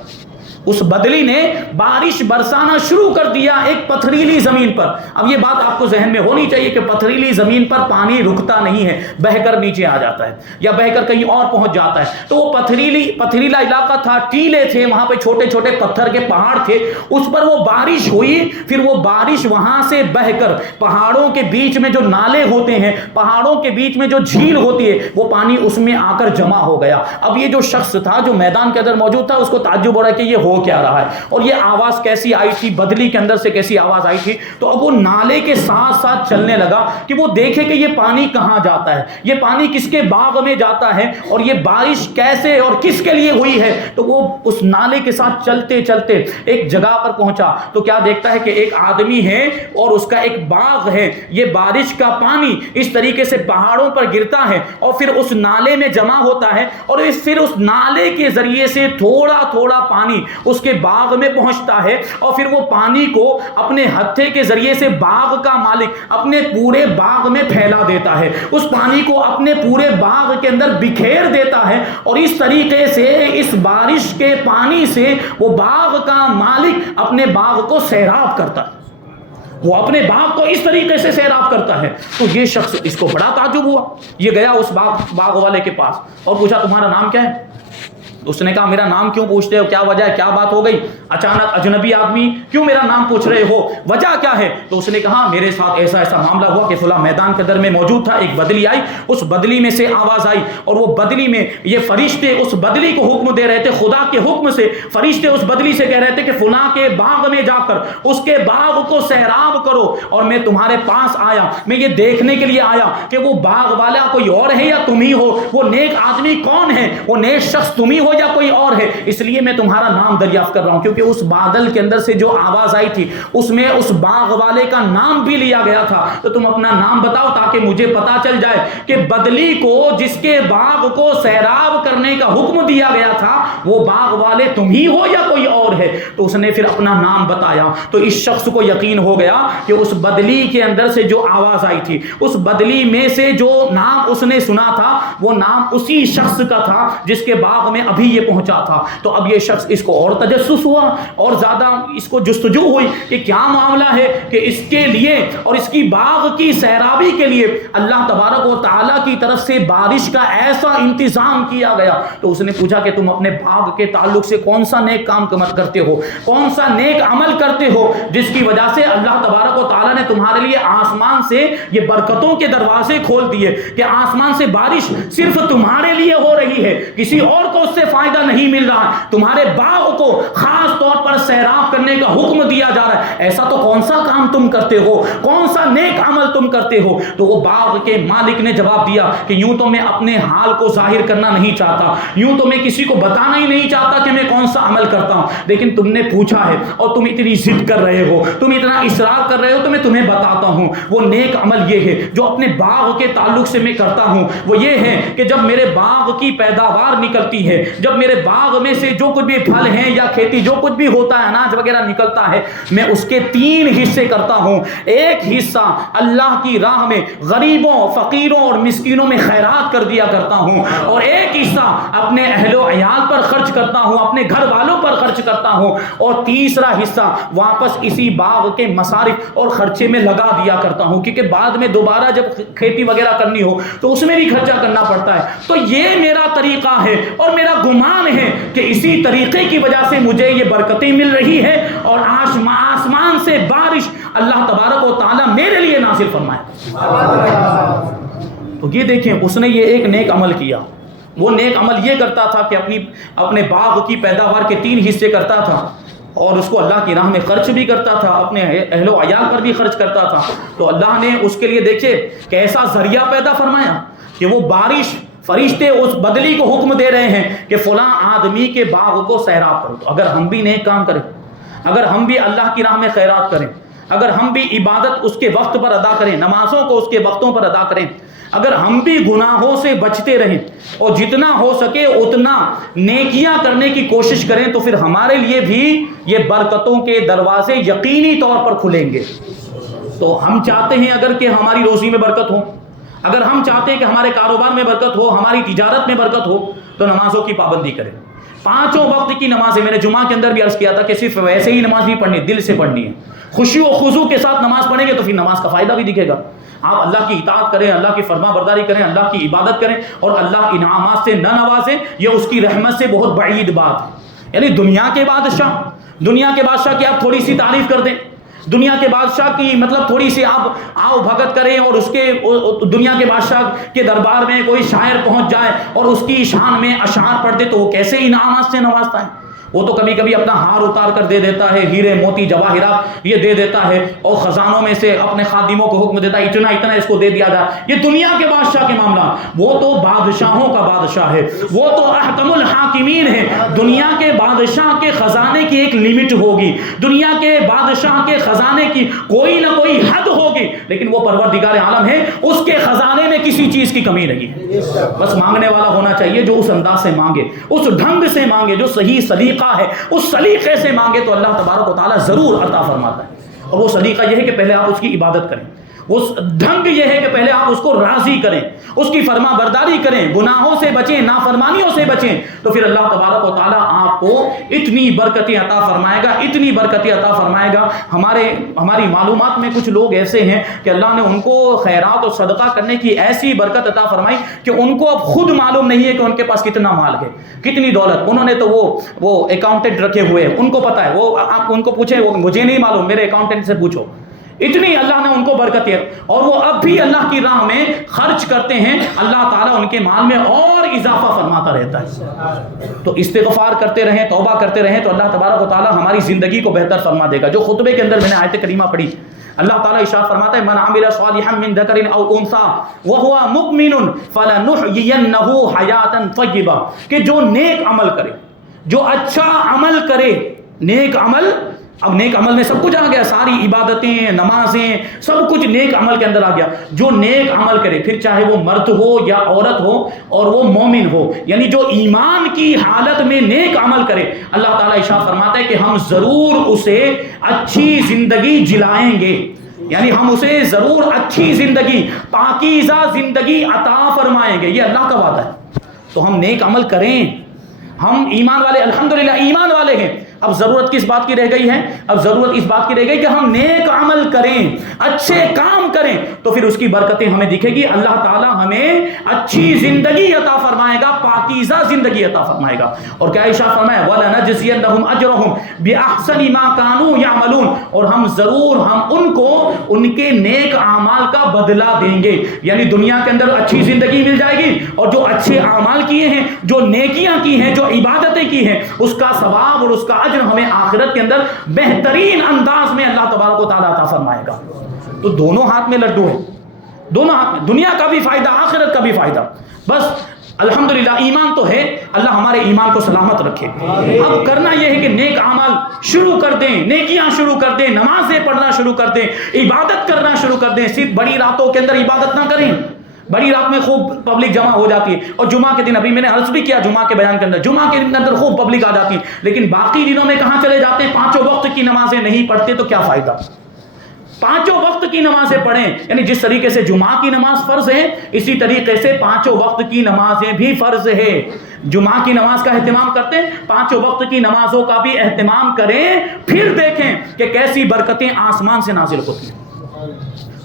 اس بدلی نے بارش برسانا شروع کر دیا ایک پتھریلی زمین پر. اب یہ بات آپ کو ذہن میں ہونی چاہیے کہ پتھریلی زمین پر پانی رکتا نہیں ہے, بہہ کر نیچے آ جاتا ہے یا بہہ کر کہیں اور پہنچ جاتا ہے. تو وہ پتھریلا علاقہ تھا, ٹیلے تھے, وہاں پہ چھوٹے چھوٹے پتھر کے پہاڑ تھے, اس پر وہ بارش ہوئی, پھر وہ بارش وہاں سے بہہ کر پہاڑوں کے بیچ میں جو نالے ہوتے ہیں, پہاڑوں کے بیچ میں جو جھیل ہوتی ہے, وہ پانی اس میں آ کر جمع ہو گیا. اب یہ جو شخص تھا جو میدان کے اندر موجود تھا, اس کو تعجب ہو رہا ہے کہ یہ ہو کیا رہا ہے, اور یہ آواز کیسی آئی تھی, بدلی کے اندر سے کیسی آواز آئی تھی. تو اب وہ نالے کے ساتھ ساتھ چلنے لگا کہ وہ دیکھے کہ یہ پانی کہاں جاتا ہے, یہ پانی کس کے باغ میں جاتا ہے, اور یہ بارش کیسے اور کس کے لیے ہوئی ہے. تو وہ اس نالے کے ساتھ چلتے چلتے ایک جگہ پر پہنچا, تو کیا دیکھتا ہے کہ ایک آدمی ہے اور اس کا ایک باغ ہے. یہ بارش کا پانی اس طریقے سے پہاڑوں پر گرتا ہے اور پھر اس نالے میں جمع ہوتا ہے, اور پھر اس نالے کے ذریعے سے تھوڑا تھوڑا پانی اس کے باغ میں پہنچتا ہے, اور پھر وہ پانی کو اپنے ہتھے کے ذریعے سے باغ کا مالک اپنے پورے باغ میں پھیلا دیتا ہے, اس پانی کو اپنے پورے باغ کے اندر بکھیر دیتا ہے, اور اس طریقے سے اس بارش کے پانی سے وہ باغ کا مالک اپنے باغ کو سیراب کرتا ہے, وہ اپنے باغ کو اس طریقے سے سیراب کرتا ہے. تو یہ شخص, اس کو بڑا تعجب ہوا, یہ گیا اس باغ والے کے پاس اور پوچھا تمہارا نام کیا ہے. اس نے کہا میرا نام کیوں پوچھتے ہو, کیا وجہ ہے, کیا بات ہو گئی, اچانک اجنبی آدمی کیوں میرا نام پوچھ رہے ہو, وجہ کیا ہے. تو اس نے کہا میرے ساتھ ایسا ایسا معاملہ ہوا کہ فلاں میدان کے اندر میں موجود تھا, ایک بدلی آئی, اس بدلی میں سے آواز آئی, اور وہ بدلی میں یہ فرشتے اس بدلی کو حکم دے رہے تھے, خدا کے حکم سے فرشتے اس بدلی سے کہہ رہے تھے کہ فلاں کے باغ میں جا کر اس کے باغ کو سیراب کرو. اور میں تمہارے پاس آیا, میں یہ دیکھنے کے لیے آیا کہ وہ باغ والا کوئی اور ہے یا تم ہی ہو, وہ نیک آدمی کون ہے, وہ نیک شخص تم ہی ہو ہو یا کوئی اور ہے، اس لیے میں تمہارا نام دریافت کر رہا ہوں، کیونکہ اس بادل کے اندر سے جو آواز آئی تھی اس میں اس باغ والے کا نام بھی لیا گیا تھا، تو تم اپنا نام بتاؤ تاکہ مجھے پتا چل جائے کہ بدلی کو جس کے باغ کو سیراب کرنے کا حکم دیا گیا تھا وہ باغ والے تم ہی ہو یا کوئی اور ہے۔ تو اس نے پھر اپنا نام بتایا، تو اس شخص کو یقین ہو گیا کہ اس بدلی کے اندر سے جو آواز آئی تھی، اس بدلی میں سے جو نام اس نے سنا تھا وہ نام اسی شخص کا تھا جس کے باغ میں ابھی یہ پہنچا تھا۔ تو اب یہ شخص، اس کو اور تجسس ہوا اور زیادہ اس کو جستجو ہوئی کہ کیا معاملہ ہے کہ اس کے لیے اور اس کی باغ کی سیرابی کے لیے اللہ تبارک و تعالیٰ کی طرف سے بارش کا ایسا انتظام کیا گیا۔ تو اس نے پوچھا کہ تم اپنے باغ کے تعلق سے کون سا نیک کام کرتے ہو، کون سا نیک عمل کرتے ہو جس کی وجہ سے اللہ تبارک و تعالیٰ نے تمہارے لیے آسمان سے یہ برکتوں کے دروازے کھول دیے کہ آسمان سے بارش صرف تمہارے لیے ہو رہی ہے، کسی اور کو اس سے فائدہ نہیں مل رہا، تمہارے باغ کو خاص طور پر سیراب کرنے کا حکم دیا جا رہا ہے، ایسا تو کون سا کام تم کرتے ہو، کون سا نیک عمل تم کرتے ہو؟ تو وہ باغ کے مالک نے جواب دیا کہ یوں تو میں اپنے حال کو ظاہر کرنا نہیں چاہتا، یوں تو میں کسی کو بتانا ہی نہیں چاہتا کہ میں کون سا عمل کرتا ہوں، لیکن تم نے پوچھا ہے اور تم اتنی ضد کر رہے ہو، تم اتنا اصرار کر رہے ہو، تو میں تمہیں بتاتا ہوں۔ وہ نیک عمل یہ ہے جو اپنے باغ کے تعلق سے میں کرتا ہوں، وہ یہ ہے کہ جب میرے باغ کی پیداوار نکلتی ہے، جب میرے باغ میں سے جو کچھ بھی پھل ہیں یا کھیتی جو کچھ بھی ہوتا ہے، اناج وغیرہ نکلتا ہے، میں اس کے 3 حصے کرتا ہوں۔ ایک حصہ اللہ کی راہ میں غریبوں، فقیروں اور مسکینوں میں خیرات کر دیا کرتا ہوں، اور ایک حصہ اپنے اہل و عیال پر خرچ کرتا ہوں، اپنے گھر والوں پر خرچ کرتا ہوں، اور تیسرا حصہ واپس اسی باغ کے مصارف اور خرچے میں لگا دیا کرتا ہوں، کیونکہ بعد میں دوبارہ جب کھیتی وغیرہ کرنی ہو تو اس میں بھی خرچہ کرنا پڑتا ہے۔ تو یہ میرا طریقہ ہے اور میرا گمان ہے کہ اسی طریقے کی وجہ سے مجھے یہ برکتیں مل رہی ہے اور آسمان سے بارش اللہ تبارک و تعالیٰ میرے لیے نازل فرمائے۔ تو یہ دیکھیں، اس نے یہ ایک نیک عمل کیا۔ وہ نیک عمل یہ کرتا تھا کہ اپنے باغ کی پیداوار کے 3 حصے کرتا تھا اور اس کو اللہ کی راہ میں خرچ بھی کرتا تھا، اپنے اہل و عیال پر بھی خرچ کرتا تھا۔ تو اللہ نے اس کے لیے دیکھے کیسا ذریعہ پیدا فرمایا کہ وہ بارش، فرشتے اس بدلی کو حکم دے رہے ہیں کہ فلاں آدمی کے باغ کو سیراب کرو۔ تو اگر ہم بھی نیک کام کریں، اگر ہم بھی اللہ کی راہ میں خیرات کریں، اگر ہم بھی عبادت اس کے وقت پر ادا کریں، نمازوں کو اس کے وقتوں پر ادا کریں، اگر ہم بھی گناہوں سے بچتے رہیں اور جتنا ہو سکے اتنا نیکیاں کرنے کی کوشش کریں، تو پھر ہمارے لیے بھی یہ برکتوں کے دروازے یقینی طور پر کھلیں گے۔ تو ہم چاہتے ہیں اگر کہ ہماری روزی میں برکت ہو، اگر ہم چاہتے ہیں کہ ہمارے کاروبار میں برکت ہو، ہماری تجارت میں برکت ہو، تو نمازوں کی پابندی کریں۔ 5 وقت کی نمازیں، میں نے جمعہ کے اندر بھی عرض کیا تھا کہ صرف ویسے ہی نماز نہیں پڑھنی، دل سے پڑھنی ہے۔ خوشی و خضوع کے ساتھ نماز پڑھیں گے تو پھر نماز کا فائدہ بھی دکھے گا۔ آپ اللہ کی اطاعت کریں، اللہ کی فرما برداری کریں، اللہ کی عبادت کریں اور اللہ انعامات سے نہ نوازیں، یہ اس کی رحمت سے بہت بعید بات ہے۔ یعنی دنیا کے بادشاہ کی آپ تھوڑی سی تعریف کر دیں، دنیا کے بادشاہ کی مطلب تھوڑی سی آپ آؤ بھگت کریں، اور اس کے دنیا کے بادشاہ کے دربار میں کوئی شاعر پہنچ جائے اور اس کی شان میں اشعار پڑھ دے تو وہ کیسے انعامات سے نوازتا ہے۔ وہ تو کبھی کبھی اپنا ہار اتار کر دے دیتا ہے، ہیرے موتی جواہرات یہ دے دیتا ہے، اور خزانوں میں سے اپنے خادموں کو حکم دیتا ہے اتنا اس کو دے دیا جائے۔ یہ دنیا کے بادشاہ کے معاملات، وہ تو بادشاہوں کا بادشاہ ہے، وہ تو احکم الحاکمین ہے۔ دنیا کے بادشاہ کے خزانے کی ایک لمٹ ہوگی، دنیا کے بادشاہ کے خزانے کی کوئی نہ کوئی حد ہوگی، لیکن وہ پروردگار عالم ہے، اس کے خزانے میں کسی چیز کی کمی نہیں ہے۔ بس مانگنے والا ہونا چاہیے جو اس انداز سے مانگے، اس ڈھنگ سے مانگے جو صحیح سلیقہ ہے، اس سلیقے سے مانگے تو اللہ تبارک و تعالیٰ ضرور عطا فرماتا ہے۔ اور وہ سلیقہ یہ ہے کہ پہلے آپ اس کی عبادت کریں، اس ڈھنگ یہ ہے کہ پہلے آپ اس کو راضی کریں، اس کی فرما برداری کریں، گناہوں سے بچیں، نافرمانیوں سے بچیں، تو پھر اللہ تبارک و تعالیٰ آپ کو اتنی برکتیں عطا فرمائے گا، اتنی برکتیں عطا فرمائے گا۔ ہماری معلومات میں کچھ لوگ ایسے ہیں کہ اللہ نے ان کو خیرات اور صدقہ کرنے کی ایسی برکت عطا فرمائی کہ ان کو اب خود معلوم نہیں ہے کہ ان کے پاس کتنا مال ہے، کتنی دولت۔ انہوں نے تو وہ اکاؤنٹنٹ رکھے ہوئے ہیں، ان کو پتا ہے، وہ آپ ان کو پوچھیں، وہ مجھے نہیں معلوم، میرے اکاؤنٹنٹ سے پوچھو۔ اتنی اللہ نے ان کو برکت ہے، اور وہ اب بھی اللہ کی راہ میں خرچ کرتے ہیں، اللہ تعالیٰ ان کے مال میں اور اضافہ فرماتا رہتا ہے۔ تو استغفار کرتے رہیں، توبہ کرتے رہیں، تو اللہ تبارک و تعالیٰ ہماری زندگی کو بہتر فرما دے گا۔ جو خطبے کے اندر میں نے آیت کریمہ پڑھی، اللہ تعالیٰ ارشاد فرماتا ہے من عمل صالحا من ذکر او انثى وهو مؤمن فلنحيينه حیاتا طیبہ، کہ جو نیک عمل کرے، جو اچھا عمل کرے، نیک عمل، اب نیک عمل میں سب کچھ آ گیا، ساری عبادتیں، نمازیں، سب کچھ نیک عمل کے اندر آ گیا. جو نیک عمل کرے، پھر چاہے وہ مرد ہو یا عورت ہو اور وہ مومن ہو، یعنی جو ایمان کی حالت میں نیک عمل کرے، اللہ تعالیٰ ارشاد فرماتا ہے کہ ہم ضرور اسے اچھی زندگی جلائیں گے، یعنی ہم اسے ضرور اچھی زندگی، پاکیزہ زندگی عطا فرمائیں گے. یہ اللہ کا وعدہ ہے. تو ہم نیک عمل کریں، ہم ایمان والے، الحمدللہ ایمان والے ہیں. اب ضرورت کس بات کی رہ گئی ہے؟ اب ضرورت اس بات کی رہ گئی کہ ہم نیک عمل کریں، اچھے کام کریں، تو پھر اس کی برکتیں ہمیں دکھے گی. اللہ تعالیٰ ہمیں اچھی زندگی عطا فرمائے گا، پاکیزہ زندگی عطا فرمائے گا. اور کیا ارشاد فرمایا وَلَنَجْزِيَنَّهُمْ أَجْرَهُمْ بِأَحْسَنِ مَا كَانُوا يَعْمَلُونَ، اور ہم ضرور ہم ان کو ان کے نیک اعمال کا بدلہ دیں گے. یعنی دنیا کے اندر اچھی زندگی مل جائے گی، اور جو اچھے اعمال کیے ہیں، جو نیکیاں کی ہیں، جو عبادتیں کی ہیں، اس کا ثواب اور اس کا اجر ہمیں آخرت کے اندر بہترین انداز میں اللہ تبارک و تعالیٰ عطا فرمائے گا. تو دونوں ہاتھ میں لڈو ہے، دونوں ہاتھ میں، دنیا کا بھی فائدہ، آخرت کا بھی فائدہ. بس الحمدللہ ایمان تو ہے، اللہ ہمارے ایمان کو سلامت رکھے. اب کرنا یہ ہے کہ نیک اعمال شروع کر دیں، نیکیاں شروع کر دیں، نمازیں پڑھنا شروع کر دیں، عبادت کرنا شروع کر دیں. صرف بڑی راتوں کے اندر عبادت نہ کریں. بڑی رات میں خوب پبلک جمع ہو جاتی ہے، اور جمعہ کے دن، ابھی میں نے عرض بھی کیا جمعہ کے بیان کے اندر، جمعہ کے اندر خوب پبلک آ جاتی ہے، لیکن باقی دنوں میں کہاں چلے جاتے ہیں؟ پانچوں وقت کی نمازیں نہیں پڑھتے تو کیا فائدہ؟ پانچوں وقت کی نمازیں پڑھیں. یعنی جس طریقے سے جمعہ کی نماز فرض ہے، اسی طریقے سے پانچوں وقت کی نمازیں بھی فرض ہے. جمعہ کی نماز کا اہتمام کرتے ہیں، پانچوں وقت کی نمازوں کا بھی اہتمام کریں، پھر دیکھیں کہ کیسی برکتیں آسمان سے نازل ہوتی ہیں.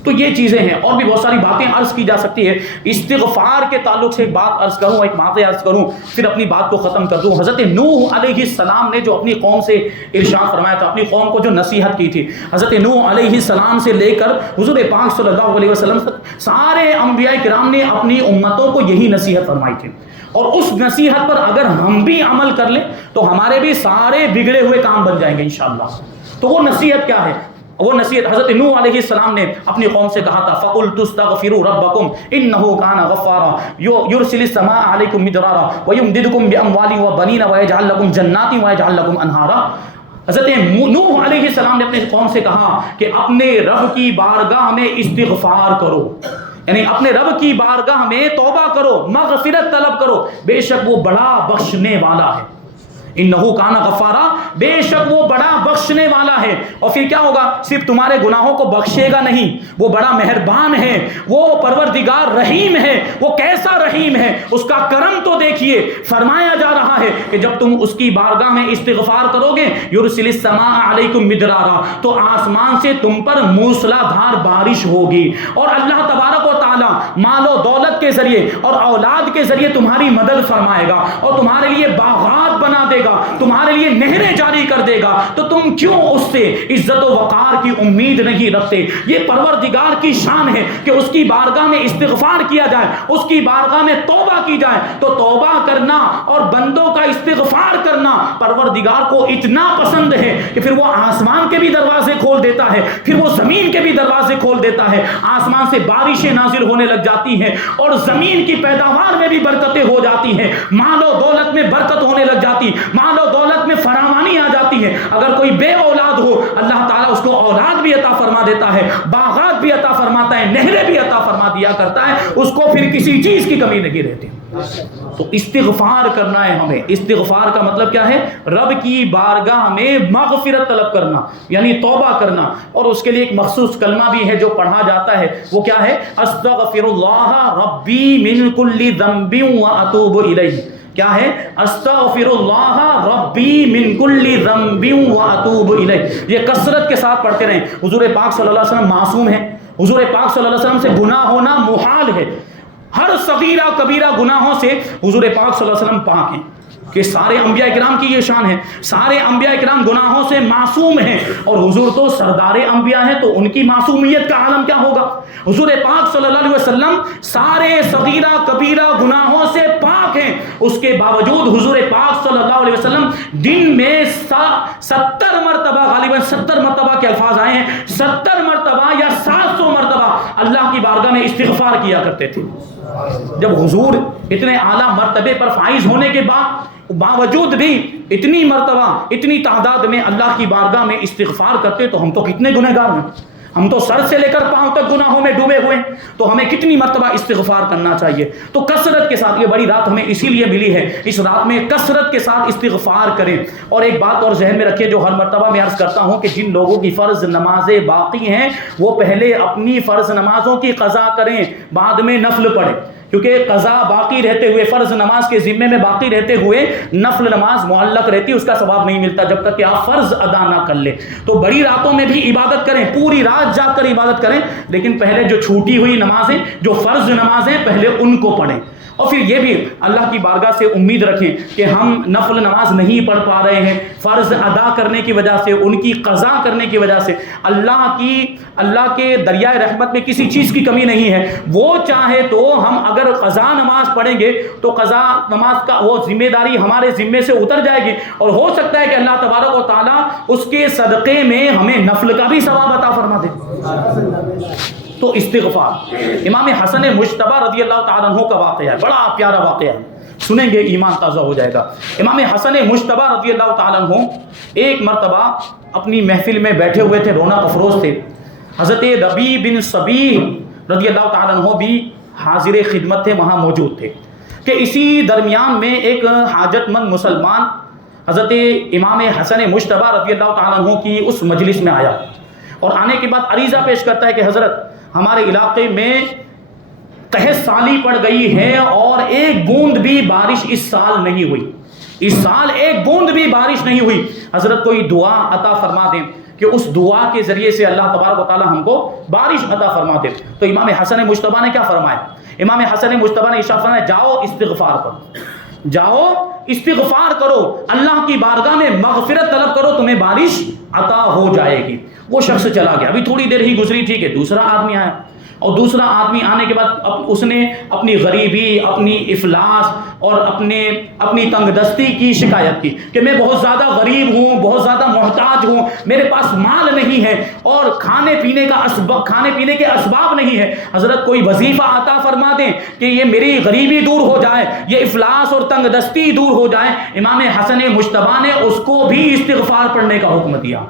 تو یہ چیزیں ہیں، اور بھی بہت ساری باتیں عرض کی جا سکتی ہے. استغفار کے تعلق سے ایک بات عرض کروں، ایک بات عرض کروں، پھر اپنی بات کو ختم کر دوں. حضرت نوح علیہ السلام نے جو اپنی قوم سے ارشاد فرمایا تھا، اپنی قوم کو جو نصیحت کی تھی، حضرت نوح علیہ السلام سے لے کر حضور پاک صلی اللہ علیہ وسلم تک سارے انبیاء کرام نے اپنی امتوں کو یہی نصیحت فرمائی تھی. اور اس نصیحت پر اگر ہم بھی عمل کر لیں تو ہمارے بھی سارے بگڑے ہوئے کام بن جائیں گے انشاءاللہ. تو وہ نصیحت کیا ہے؟ وہ نصیحت حضرت نوح علیہ السلام نے اپنی قوم سے کہا تھا فَقُلْتُ اسْتَغْفِرُوا رَبَّكُمْ إِنَّهُ كَانَ غَفَّارًا يُرْسِلِ السَّمَاءَ عَلَيْكُمْ مِدْرَارًا وَيُمْدِدْكُمْ بِأَمْوَالٍ وَبَنِينَ وَيَجْعَلْ لَكُمْ جَنَّاتٍ وَيَجْعَلْ لَكُمْ أَنْهَارًا. حضرت نوح علیہ السلام نے اپنے قوم سے کہا کہ اپنے رب کی بارگاہ میں استغفار کرو، یعنی اپنے رب کی بارگاہ میں توبہ کرو، مغفرت طلب کرو، بے شک وہ بڑا بخشنے والا ہے. انہو کان غفارا، بے شک وہ بڑا بخشنے والا ہے. اور پھر کیا ہوگا؟ صرف تمہارے گناہوں کو بخشے گا نہیں، وہ بڑا مہربان ہے، وہ پروردگار رحیم ہے. وہ کیسا رحیم ہے، اس کا کرم تو دیکھیے. فرمایا جا رہا ہے کہ جب تم اس کی بارگاہ میں استغفار کرو گے، یرسل السماء علیکم مدرارا، تو آسمان سے تم پر موسلا دھار بارش ہوگی، اور اللہ تبارک و تعالی مال و دولت کے ذریعے اور اولاد کے ذریعے تمہاری مدد فرمائے گا، اور تمہارے لیے باغات بنا دے گا، تمہارے لیے نہریں جاری کر دے گا. تو تم کیوں اس سے عزت و وقار کی امید نہیں رکھتے؟ یہ پروردگار کی شان ہے کہ اس کی بارگاہ میں استغفار کیا جائے، اس کی بارگاہ میں توبہ کی جائے. تو توبہ کرنا اور بندوں کا استغفار کرنا پروردگار کو اتنا پسند ہے کہ پھر وہ آسمان کے بھی دروازے کھول دیتا ہے، پھر وہ زمین کے بھی دروازے کھول دیتا ہے. آسمان سے بارشیں نازل ہونے لگ جاتی ہیں، اور زمین کی پیداوار میں بھی برکتیں ہو جاتی ہیں، مال و دولت میں برکت ہونے لگ جاتی، مال و دولت میں فراوانی آ جاتی ہے. اگر کوئی بے اولاد ہو، اللہ تعالیٰ اس کو اولاد بھی عطا فرما دیتا ہے، باغات بھی عطا فرماتا ہے، نہریں بھی عطا فرما دیا کرتا ہے، اس کو پھر کسی چیز کی کمی نہیں رہتی. تو استغفار کرنا ہے ہمیں. استغفار کا مطلب کیا ہے؟ رب کی بارگاہ میں مغفرت طلب کرنا، یعنی توبہ کرنا. اور اس کے لیے ایک مخصوص کلمہ بھی ہے جو پڑھا جاتا ہے، وہ کیا ہے؟ استغفر اللہ ربی من کل ذنب واتوب الیہ. کیا ہے؟ استغفر اللہ ربی من کل ذنب واتوب الیہ. یہ کثرت کے ساتھ پڑھتے رہیں. حضور پاک صلی اللہ علیہ وسلم معصوم ہیں، حضور پاک صلی اللہ علیہ وسلم سے گناہ ہونا محال ہے. ہر صغیرہ کبیرہ گناہوں سے حضور پاک صلی اللہ علیہ وسلم پاک ہیں. کہ سارے انبیاء کرام کی یہ شان ہے، سارے انبیاء کرام گناہوں سے معصوم ہیں، اور حضور تو سردار انبیاء ہیں، تو ان کی معصومیت کا عالم کیا ہوگا؟ حضور پاک صلی اللہ علیہ وسلم سارے صغیرہ کبیرہ گناہوں سے پاک ہیں، اس کے باوجود حضور پاک صلی اللہ علیہ وسلم دن میں 70 مرتبہ، غالباً 70 مرتبہ کے الفاظ آئے ہیں، 70 مرتبہ یا 700 مرتبہ اللہ کی بارگاہ میں استغفار کیا کرتے تھے۔ جب حضور اتنے اعلیٰ مرتبے پر فائز ہونے کے باوجود بھی اتنی مرتبہ اتنی تعداد میں اللہ کی بارگاہ میں استغفار کرتے، تو ہم تو کتنے گنہگار ہیں، ہم تو سر سے لے کر پاؤں تک گناہوں میں ڈوبے ہوئے ہیں، تو ہمیں کتنی مرتبہ استغفار کرنا چاہیے۔ تو کثرت کے ساتھ، یہ بڑی رات ہمیں اسی لیے ملی ہے، اس رات میں کثرت کے ساتھ استغفار کریں۔ اور ایک بات اور ذہن میں رکھیں، جو ہر مرتبہ میں عرض کرتا ہوں، کہ جن لوگوں کی فرض نمازیں باقی ہیں وہ پہلے اپنی فرض نمازوں کی قضا کریں، بعد میں نفل پڑھیں، کیونکہ قضا باقی رہتے ہوئے، فرض نماز کے ذمے میں باقی رہتے ہوئے نفل نماز معلق رہتی، اس کا ثواب نہیں ملتا جب تک کہ آپ فرض ادا نہ کر لیں۔ تو بڑی راتوں میں بھی عبادت کریں، پوری رات جاگ کر عبادت کریں، لیکن پہلے جو چھوٹی ہوئی نمازیں، جو فرض نمازیں، پہلے ان کو پڑھیں۔ اور پھر یہ بھی اللہ کی بارگاہ سے امید رکھیں کہ ہم نفل نماز نہیں پڑھ پا رہے ہیں، فرض ادا کرنے کی وجہ سے، ان کی قضا کرنے کی وجہ سے اللہ کے دریائے رحمت میں کسی چیز کی کمی نہیں ہے۔ وہ چاہے تو ہم اگر قضا نماز پڑھیں گے تو قضا نماز کا وہ ذمہ داری ہمارے ذمے سے اتر جائے گی، اور ہو سکتا ہے کہ اللہ تبارک و تعالیٰ اس کے صدقے میں ہمیں نفل کا بھی ثواب عطا فرما دے۔ تو استغفار، امام حسن مجتبی رضی اللہ تعالیٰ عنہ کا واقعہ ہے، بڑا پیارا واقعہ ہے، سنیں گے ایمان تازہ ہو جائے گا۔ امام حسن مجتبی رضی اللہ تعالیٰ عنہ ایک مرتبہ اپنی محفل میں بیٹھے ہوئے تھے، رونق افروز تھے۔ حضرت ربیع بن صبیح رضی اللہ تعالیٰ عنہ بھی حاضر خدمت تھے، وہاں موجود تھے، کہ اسی درمیان میں ایک حاجت مند مسلمان حضرت امام حسن مجتبی رضی اللہ تعالیٰ عنہ کی اس مجلس میں آیا، اور آنے کے بعد عریضہ پیش کرتا ہے کہ حضرت ہمارے علاقے میں قحط سالی پڑ گئی ہے، اور ایک بوند بھی بارش اس سال نہیں ہوئی، اس سال ایک بوند بھی بارش نہیں ہوئی، حضرت کوئی دعا عطا فرما دیں کہ اس دعا کے ذریعے سے اللہ تبارک و تعالی ہم کو بارش عطا فرما دے۔ تو امام حسن مجتبی نے کیا فرمایا؟ امام حسن مجتبی نے ارشاد فرمایا، جاؤ استغفار کرو، جاؤ استغفار کرو، اللہ کی بارگاہ میں مغفرت طلب کرو، تمہیں بارش عطا ہو جائے گی۔ وہ شخص چلا گیا، ابھی تھوڑی دیر ہی گزری تھی کہ دوسرا آدمی آیا، اور دوسرا آدمی آنے کے بعد اس نے اپنی غریبی، اپنی افلاس اور اپنی تنگ دستی کی شکایت کی کہ میں بہت زیادہ غریب ہوں، بہت زیادہ محتاج ہوں، میرے پاس مال نہیں ہے، اور کھانے پینے کے اسباب نہیں ہے، حضرت کوئی وظیفہ عطا فرما دیں کہ یہ میری غریبی دور ہو جائے، یہ افلاس اور تنگ دستی دور ہو جائے۔ امام حسن مجتبی نے اس کو بھی استغفار پڑھنے کا حکم دیا۔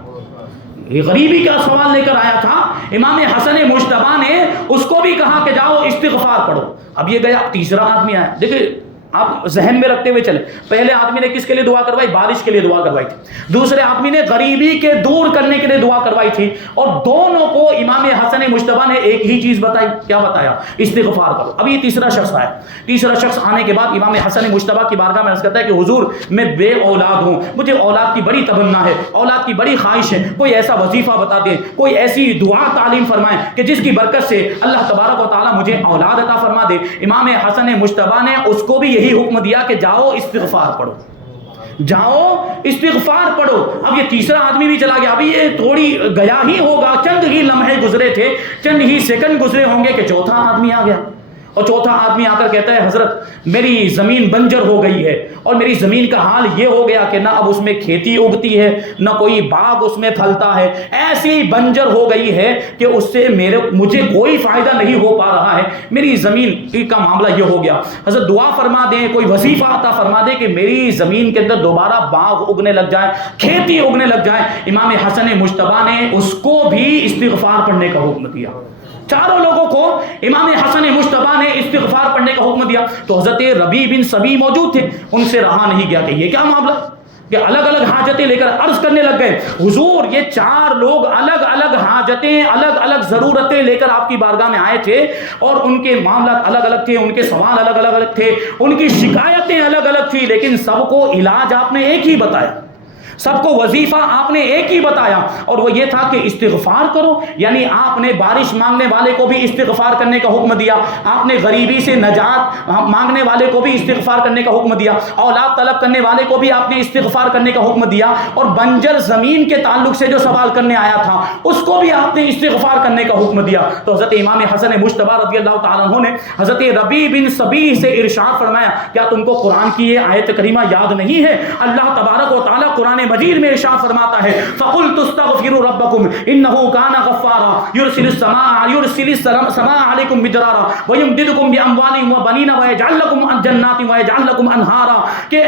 یہ غریبی کا سوال لے کر آیا تھا، امام حسن مجتبی نے اس کو بھی کہا کہ جاؤ استغفار پڑھو۔ اب یہ گیا، تیسرا آدمی آیا، دیکھیں آپ ذہن میں رکھتے ہوئے چلے، پہلے آدمی نے کس کے لیے دعا کروائی؟ بارش کے لیے دعا کروائی تھی، دوسرے آدمی نے غریبی کے دور کرنے کے لیے دعا کروائی تھی، اور دونوں کو امام حسن مجتبی نے ایک ہی چیز بتائی، کیا بتایا؟ استغفار کرو۔ اب یہ تیسرا شخص آیا، تیسرا شخص آنے کے بعد امام حسن مجتبی کی بارگاہ میں عرض کرتا ہے کہ حضور میں بے اولاد ہوں، مجھے اولاد کی بڑی تمنا ہے، اولاد کی بڑی خواہش ہے، کوئی ایسا وظیفہ بتا دیں، کوئی ایسی دعا تعلیم فرمائیں کہ جس کی برکت سے اللہ تبارک و تعالیٰ مجھے اولاد عطا فرما دے۔ امام حسن مجتبی نے اس کو بھی یہی حکم دیا کہ جاؤ استغفار پڑھو، جاؤ استغفار پڑھو۔ اب یہ تیسرا آدمی بھی چلا گیا، ابھی یہ تھوڑی گیا ہی ہوگا، چند ہی لمحے گزرے تھے، چند ہی سیکنڈ گزرے ہوں گے کہ چوتھا آدمی آ گیا، اور چوتھا آدمی آ کر کہتا ہے حضرت میری زمین بنجر ہو گئی ہے، اور میری زمین کا حال یہ ہو گیا کہ نہ اب اس میں کھیتی اگتی ہے، نہ کوئی باغ اس میں پھلتا ہے، ایسی بنجر ہو گئی ہے کہ اس سے مجھے کوئی فائدہ نہیں ہو پا رہا ہے، میری زمین کا معاملہ یہ ہو گیا، حضرت دعا فرما دیں، کوئی وظیفہ عطا فرما دیں کہ میری زمین کے اندر دوبارہ باغ اگنے لگ جائے، کھیتی اگنے لگ جائے۔ امام حسن مجتبی نے اس کو بھی استغفار پڑھنے کا حکم دیا، چاروں لوگوں کو امام حسن مجتبی نے استغفار پڑھنے کا حکم دیا۔ تو حضرت ربیع بن صبیح موجود تھے، ان سے رہا نہیں گیا کہ یہ کیا معاملہ، کہ الگ الگ حاجتیں لے کر عرض کرنے لگ گئے، حضور یہ چار لوگ الگ الگ حاجتیں، الگ الگ ضرورتیں لے کر آپ کی بارگاہ میں آئے تھے، اور ان کے معاملات الگ الگ تھے، ان کے سوال الگ الگ تھے، ان کی شکایتیں الگ الگ تھی، لیکن سب کو علاج آپ نے ایک ہی بتایا، سب کو وظیفہ آپ نے ایک ہی بتایا، اور وہ یہ تھا کہ استغفار کرو، یعنی آپ نے بارش مانگنے والے کو بھی استغفار کرنے کا حکم دیا، آپ نے غریبی سے نجات مانگنے والے کو بھی استغفار کرنے کا حکم دیا، اولاد طلب کرنے والے کو بھی آپ نے استغفار کرنے کا حکم دیا، اور بنجر زمین کے تعلق سے جو سوال کرنے آیا تھا اس کو بھی آپ نے استغفار کرنے کا حکم دیا۔ تو حضرت امام حسن مجتبی رضی اللہ تعالیٰ عنہ نے حضرت ربیع بن صبیح سے ارشاد فرمایا، کیا تم کو قرآن کی یہ آیت کریمہ یاد نہیں ہے؟ اللہ تبارک و تعالیٰ قرآن مجید میں ارشاد فرماتا ہے، فَقُلْتُ اسْتَغْفِرُوا رَبَّكُمْ إِنَّهُ كَانَ غَفَّارًا يُرْسِلِ السَّمَاءَ عَلَيْكُمْ مِدْرَارًا وَيُمْدِدْكُمْ بِأَمْوَالٍ وَبَنِينَ وَيَجْعَلْ لَكُمْ جَنَّاتٍ وَيَجْعَلْ لَكُمْ أَنْهَارًا، کہ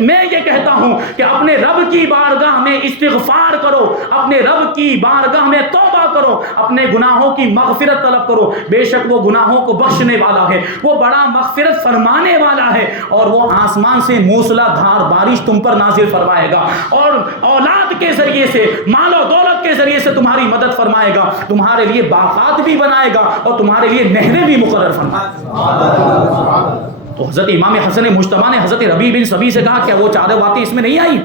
میں یہ کہتا ہوں کہ اپنے رب کی بارگاہ میں استغفار کرو، اپنے رب کی بارگاہ میں توبہ کرو، اپنے گناہوں کی مغفرت طلب کرو، بے شک وہ گناہوں کو بخشنے والا ہے، وہ بڑا مغفرت فرمانے والا ہے، اور وہ آسمان سے موسلا دھار بارش تم پر نازل فرمائے گا، اور اولاد کے ذریعے سے، مال و دولت کے ذریعے سے تمہاری مدد فرمائے گا، تمہارے لیے باغات بھی بنائے گا اور تمہارے لیے نہریں بھی مقرر فرمائے گا۔ تو حضرت امام حسن مجتبی نے حضرت ربیع بن صبیح سے کہا، کیا وہ چاروں باتیں اس میں نہیں آئی؟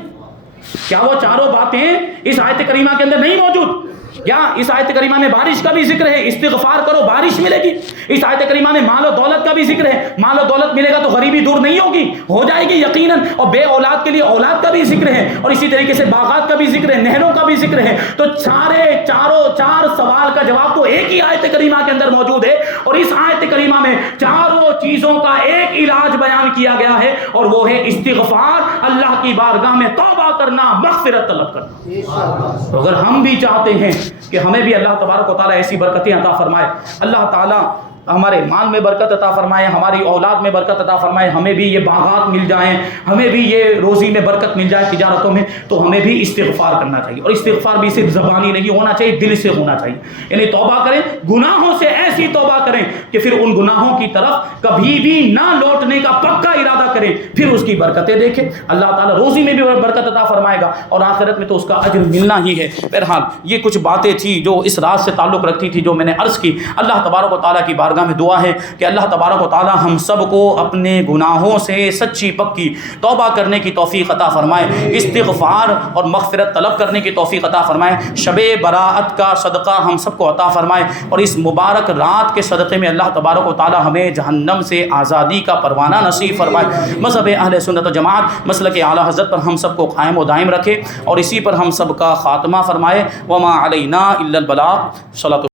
کیا وہ چاروں باتیں اس آیت کریمہ کے اندر نہیں موجود؟ کیا اس آیت کریمہ میں بارش کا بھی ذکر ہے، استغفار کرو بارش ملے گی؟ اس آیت کریمہ میں مال و دولت کا بھی ذکر ہے، مال و دولت ملے گا تو غریبی دور نہیں ہوگی، ہو جائے گی یقیناً، اور بے اولاد کے لیے اولاد کا بھی ذکر ہے، اور اسی طریقے سے باغات کا بھی ذکر ہے، نہروں کا بھی ذکر ہے۔ تو چار سوال کا جواب تو ایک ہی آیت کریمہ کے اندر موجود ہے، اور اس آیت کریمہ میں چاروں چیزوں کا ایک علاج بیان کیا گیا ہے، اور وہ ہے استغفار، اللہ کی بارگاہ میں توبہ کرنا، مغفرت طلب کرنا۔ تو اگر ہم بھی چاہتے ہیں کہ ہمیں بھی اللہ تبارک و تعالیٰ ایسی برکتیں عطا فرمائے، اللہ تعالیٰ ہمارے مال میں برکت عطا فرمائے، ہماری اولاد میں برکت عطا فرمائے، ہمیں بھی یہ باغات مل جائیں، ہمیں بھی یہ روزی میں برکت مل جائے تجارتوں میں، تو ہمیں بھی استغفار کرنا چاہیے، اور استغفار بھی صرف زبانی نہیں ہونا چاہیے، دل سے ہونا چاہیے، یعنی توبہ کریں، گناہوں سے ایسی توبہ کریں کہ پھر ان گناہوں کی طرف کبھی بھی نہ لوٹنے کا پکا ارادہ کریں، پھر اس کی برکتیں دیکھیں، اللہ تعالیٰ روزی میں بھی برکت عطا فرمائے گا، اور آخرت میں تو اس کا اجر ملنا ہی ہے۔ بہرحال یہ کچھ باتیں تھیں جو اس رات سے تعلق رکھتی تھی، جو میں نے عرض کی۔ اللہ تبارک و تعالیٰ کی بارگاہ میں دعا ہے کہ اللہ تبارک و تعالی ہم سب کو اپنے گناہوں سے سچی پکی توبہ کرنے کی توفیق عطا فرمائے، استغفار اور مغفرت طلب کرنے کی توفیق عطا فرمائے، شب براءت کا صدقہ ہم سب کو عطا فرمائے، اور اس مبارک رات کے صدقے میں اللہ تبارک و تعالی ہمیں جہنم سے آزادی کا پروانہ نصیب فرمائے، مذہب اہل سنت و جماعت مسلک اعلیٰ حضرت پر ہم سب کو قائم و دائم رکھے، اور اسی پر ہم سب کا خاتمہ فرمائے۔ وما علینا الا البلاغ۔ صلاۃ